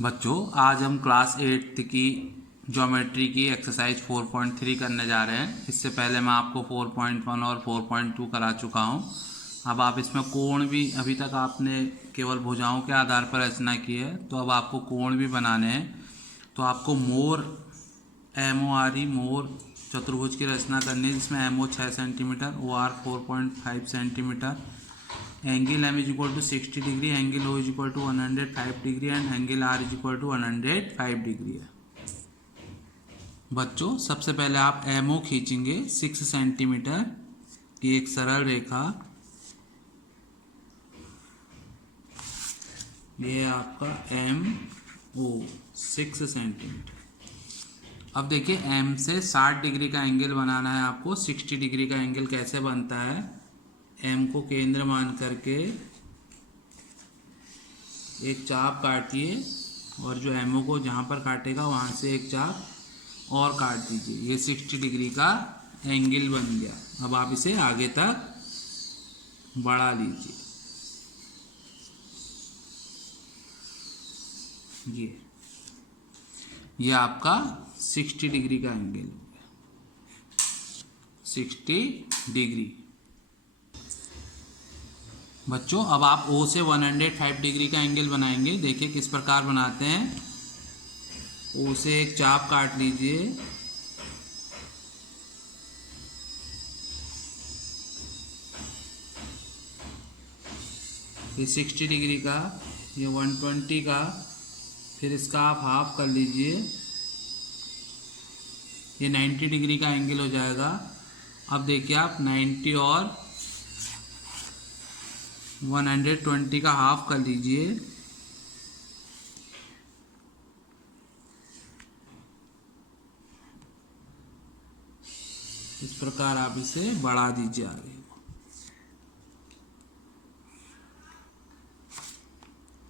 बच्चों, आज हम क्लास 8 की ज्योमेट्री की एक्सरसाइज 4.3 करने जा रहे हैं। इससे पहले मैं आपको 4.1 और 4.2 करा चुका हूं। अब आप इसमें कोण भी, अभी तक आपने केवल भुजाओं के आधार पर रचना की है, तो अब आपको कोण भी बनाने हैं। तो आपको मोर MORE मोर चतुर्भुज की रचना करनी है, जिसमें MO 6 centimetre, OR 4.5 centimetre, angle M = 60 degree, angle O = 105 degree and angle R = 105 degree है। बच्चों, सबसे पहले आप MO खींचेंगे 6 सेंटीमीटर की एक सरल रेखा। ये है आपका MO 6 सेंटीमीटर। अब देखिए, M से 60 डिग्री का एंगल बनाना है आपको। 60 डिग्री का एंगल कैसे बनता है? M को केंद्र मान करके एक चाप काटिए और जो MO को जहाँ पर काटेगा वहाँ से एक चाप और काट दीजिए। ये 60 डिग्री का एंगल बन गया। अब आप इसे आगे तक बढ़ा लीजिए। ये आपका 60 डिग्री का एंगल हो गया। 60 डिग्री। बच्चों, अब आप O से 105 डिग्री का एंगल बनाएंगे। देखिए किस प्रकार बनाते हैं। O से एक चाप काट लीजिए, ये 60 डिग्री का, ये 120 का, फिर इसका आप हाफ कर लीजिए, ये 90 डिग्री का एंगल हो जाएगा। अब देखिए आप 90 और 120 का हाफ कर लीजिए, इस प्रकार आप इसे बढ़ा दीजिए आगे।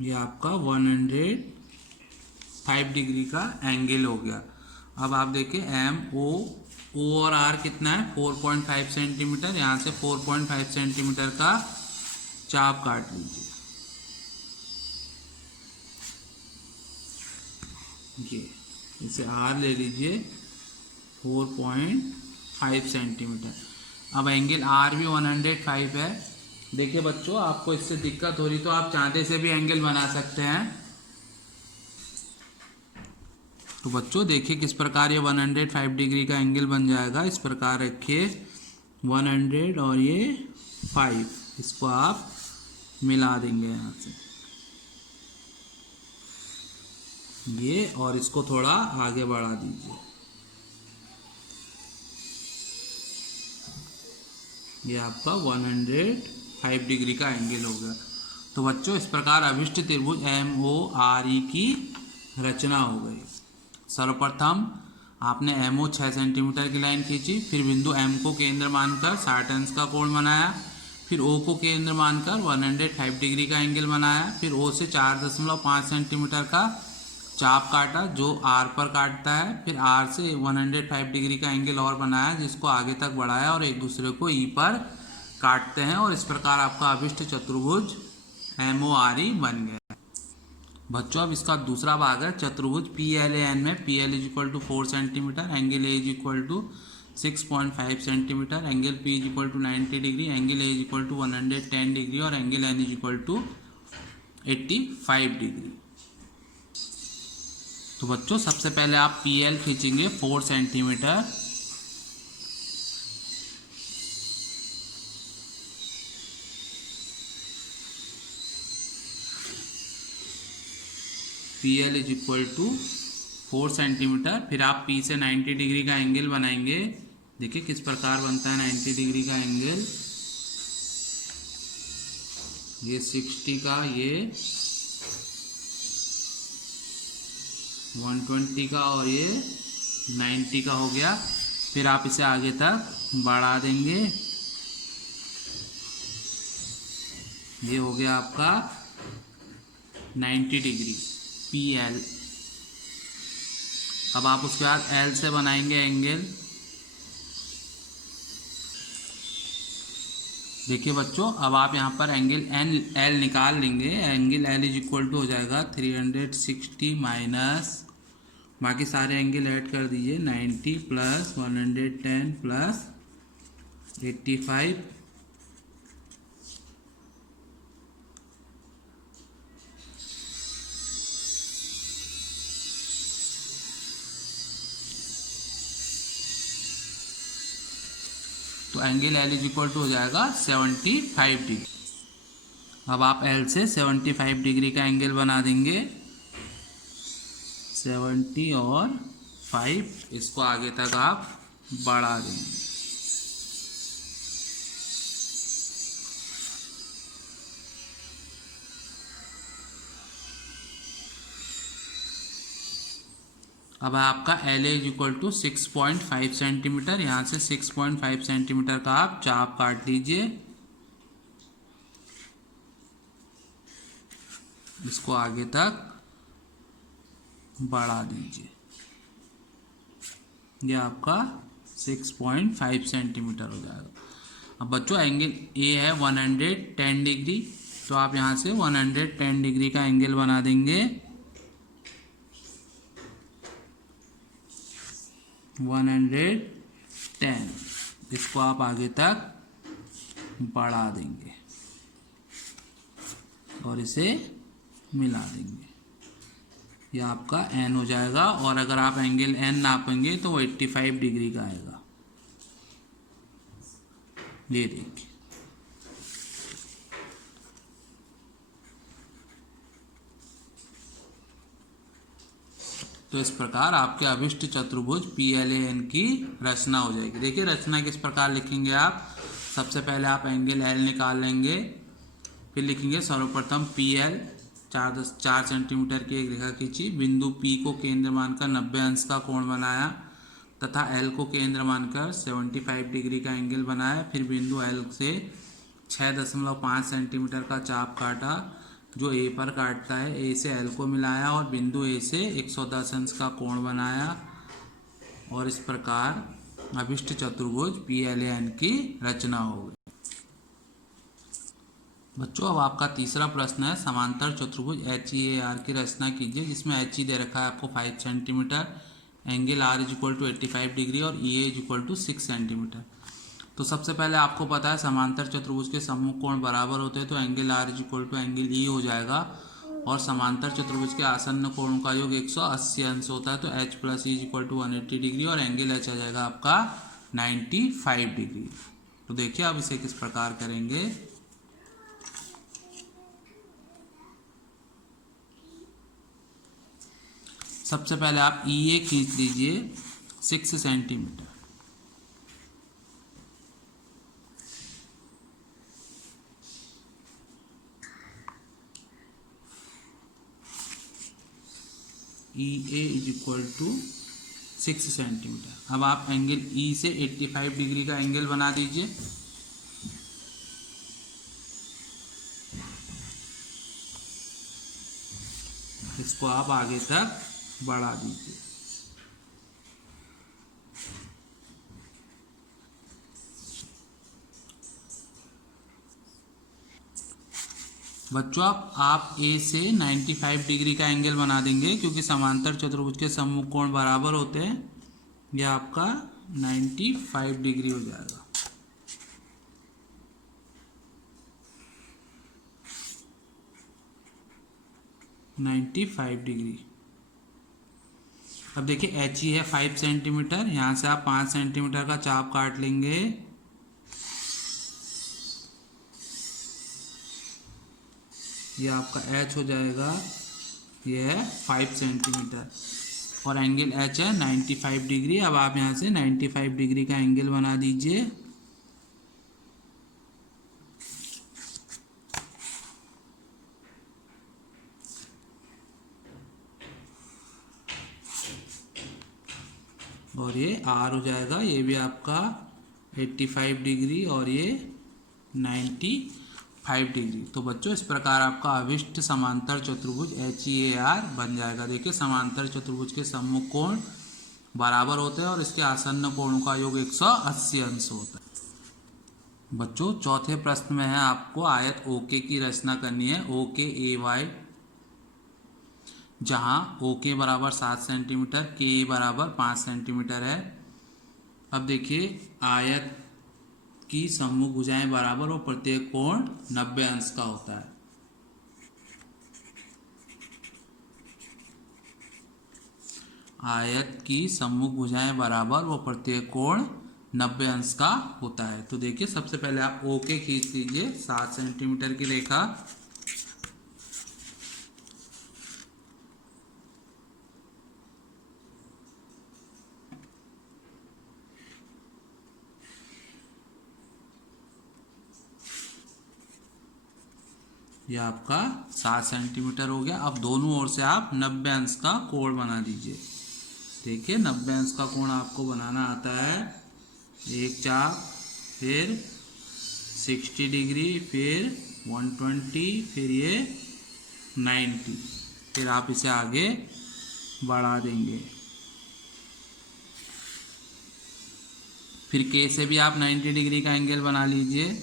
ये आपका 105 डिग्री का एंगल हो गया। अब आप देखिए MO और R कितना है? 4.5 सेंटीमीटर। यहाँ से 4.5 सेंटीमीटर का चाप काट लीजिए। ये इसे R ले लीजिए 4.5 सेंटीमीटर। अब एंगल R भी 105 है। देखिए बच्चों, आपको इससे दिक्कत हो रही तो आप चांदे से भी एंगल बना सकते हैं। तो बच्चों देखिए किस प्रकार ये 105 डिग्री का एंगल बन जाएगा। इस प्रकार रखिए 100 और ये 5, इसको आप मिला देंगे यहाँ से, ये, और इसको थोड़ा आगे बढ़ा दीजिए। ये आपका 105 डिग्री का एंगल हो गया। तो बच्चों, इस प्रकार अभिष्ट त्रिभुज MORE की रचना हो गई। सर्वप्रथम आपने MO 6 सेंटीमीटर की लाइन खींची, फिर बिंदु M को केंद्र मानकर 60 अंश का कोण बनाया, फिर O को केंद्र मानकर 105 डिग्री का एंगल बनाया, फिर O से 4.5 सेंटीमीटर का चाप काटा जो R पर काटता है, फिर R से 105 डिग्री का एंगल और बनाया जिसको आगे तक बढ़ाया और एक दूसरे को E पर काटते हैं, और इस प्रकार आपका अभिष्ट चतुर्भुज MORE बन गया। बच्चों, अब इसका दूसरा भाग है चतुर्भुज PLAN में। PL = 4 centimetre, angle A = 6.5 centimetre, angle P = 90 degree, angle A = 110 degree और एंगल N = 85 डिग्री। तो बच्चों, सबसे पहले आप PL खींचेंगे 4 सेंटीमीटर। PL = 4 centimetre. फिर आप P से 90 डिग्री का एंगल बनाएंगे। देखिए किस प्रकार बनता है 90 डिग्री का एंगल। ये 60 का, ये 120 का और ये 90 का हो गया। फिर आप इसे आगे तक बढ़ा देंगे। ये हो गया आपका 90 डिग्री PL। अब आप उसके बाद L से बनाएंगे एंगल। देखिए बच्चों, अब आप यहाँ पर एंगल एन एल निकाल लेंगे। Angle L is equal to हो जाएगा 360 माइनस, बाकी सारे एंगल ऐड कर दीजिए, 90 प्लस 110 प्लस 85, तो angle L is equal to हो जाएगा 75 डिग्री। अब आप एल से 75 डिग्री का एंगल बना देंगे, 70 और 5, इसको आगे तक आप बढ़ा देंगे। अब आपका L is equal to 6.5 centimetre, यहाँ से 6.5 सेंटीमीटर का आप चाप काट लीजिए, इसको आगे तक बढ़ा दीजिए। यह आपका 6.5 सेंटीमीटर हो जाएगा। अब बच्चों एंगल ए है 110 डिग्री, तो आप यहाँ से 110 डिग्री का एंगल बना देंगे, 110, इसको आप आगे तक बढ़ा देंगे और इसे मिला देंगे, यह आपका एन हो जाएगा। और अगर आप एंगल एन नापेंगे तो वो 85 डिग्री का आएगा। ये देखिए, तो इस प्रकार आपके अभिष्ट चतुर्भुज PLAN की रचना हो जाएगी। देखिए रचना किस प्रकार लिखेंगे आप। सबसे पहले आप एंगल L निकाल लेंगे, फिर लिखेंगे सर्वप्रथम PL 4 सेंटीमीटर की एक रेखा खींची, बिंदु P को केंद्र मानकर 90 अंश का कोण बनाया तथा L को केंद्र मानकर 75 डिग्री का एंगल बनाया। फिर बिंदु L से 6.5 सेंटीमीटर का चाप काटा जो A पर काटता है, A से L को मिलाया और बिंदु A से 110 अंश का कोण बनाया। और इस प्रकार अभिष्ट चतुर्भुज PLAN की रचना हो गई। बच्चों अब आपका तीसरा प्रश्न है, समांतर चतुर्भुज HEAR की रचना कीजिए, जिसमें HE दे रखा है आपको 5 centimetre, angle R is equal to 85 degree और EA is equal to 6 centimetre. तो सबसे पहले आपको पता है समांतर चतुर्भुज के सम्मुख कोण बराबर होते हैं, तो angle R is equal to angle E हो जाएगा। और समांतर चतुर्भुज के आसन्न कोणों का योग 180 अंश होता है, तो H plus E is equal to 180 degree और एंगल H आ जाएगा आपका 95 डिग्री। तो देखिए अब इसे किस प्रकार करेंगे। सबसे पहले आप EA खींच लीजिए 6 centimetre, EA is equal to 6 centimetre. अब आप एंगल E से 85 डिग्री का एंगल बना दीजिए, इसको आप आगे तक बढ़ा दीजिए। बच्चों आप A से 95 डिग्री का एंगल बना देंगे, क्योंकि समांतर चतुर्भुज के सम्मुख कोण बराबर होते हैं। यह आपका 95 डिग्री हो जाएगा। डिग्री। अब देखिए HE है 5 सेंटीमीटर, यहाँ से आप 5 सेंटीमीटर का चाप काट लेंगे, ये आपका H हो जाएगा, ये है 5 सेंटीमीटर और एंगल H है 95 डिग्री। अब आप यहाँ से 95 डिग्री का एंगल बना दीजिए, और ये R हो जाएगा, ये भी आपका 85 डिग्री और ये 95 डिग्री। तो बच्चों इस प्रकार आपका अभिष्ट समांतर चतुर्भुज HEAR बन जाएगा। देखिए समांतर चतुर्भुज के सम्मुख कोण बराबर होते हैं और इसके आसन्न कोणों का योग 180 अंश होता है। बच्चों चौथे प्रश्न में है आपको आयत ओके की रचना करनी है। ओके ए वाई, जहाँ ओके बराबर 7 सेंटीमीटर, के बराबर 5 सेंटीमीटर है। अब देखिए आयत की सम्मुख भुजाएं बराबर और प्रत्येक कोण 90 अंश का होता है। आयत की सम्मुख भुजाएं बराबर व प्रत्येक कोण 90 अंश का होता है। तो देखिए सबसे पहले आप ओके खींच लीजिए 7 सेंटीमीटर की रेखा। यह आपका 7 सेंटीमीटर हो गया। अब दोनों ओर से आप 90 अंश का कोण बना दीजिए। देखिए 90 अंश का कोण आपको बनाना आता है। एक चाप, फिर 60 डिग्री, फिर 120, फिर ये 90, फिर आप इसे आगे बढ़ा देंगे। फिर के से भी आप 90 डिग्री का एंगल बना लीजिए।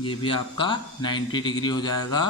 ये भी आपका 90 डिग्री हो जाएगा।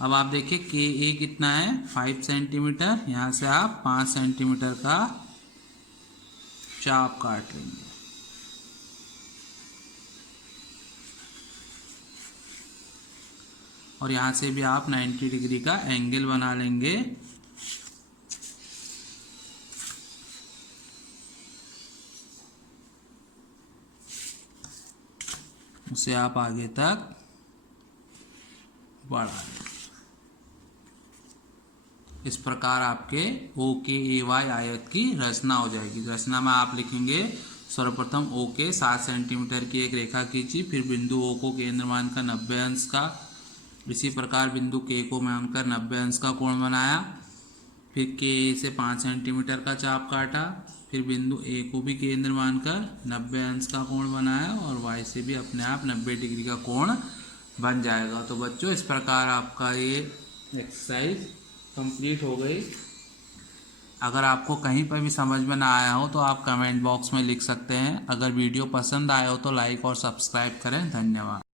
अब आप देखिए के ए कितना है 5 सेंटीमीटर। यहाँ से आप 5 सेंटीमीटर का चाप काट लेंगे। और यहाँ से भी आप 90 डिग्री का एंगल बना लेंगे। उसे आप आगे तक बढ़ा लें। इस प्रकार आपके ओ के ए वाई आयत की रचना हो जाएगी। रचना में आप लिखेंगे सर्वप्रथम ओ के 7 सेंटीमीटर की एक रेखा खींची, फिर बिंदु ओ को केंद्र मानकर 90 अंश का, इसी प्रकार बिंदु के को मानकर 90 अंश का कोण बनाया, फिर के से 5 सेंटीमीटर का चाप काटा, फिर बिंदु ए को भी केंद्र मानकर 90 अंश का कोण बनाया और वाई से भी अपने आप 90 डिग्री का कोण बन जाएगा। तो बच्चों इस प्रकार आपका ये एक्सरसाइज कंप्लीट हो गई। अगर आपको कहीं पर भी समझ में ना आया हो तो आप कमेंट बॉक्स में लिख सकते हैं। अगर वीडियो पसंद आया हो तो लाइक और सब्सक्राइब करें। धन्यवाद।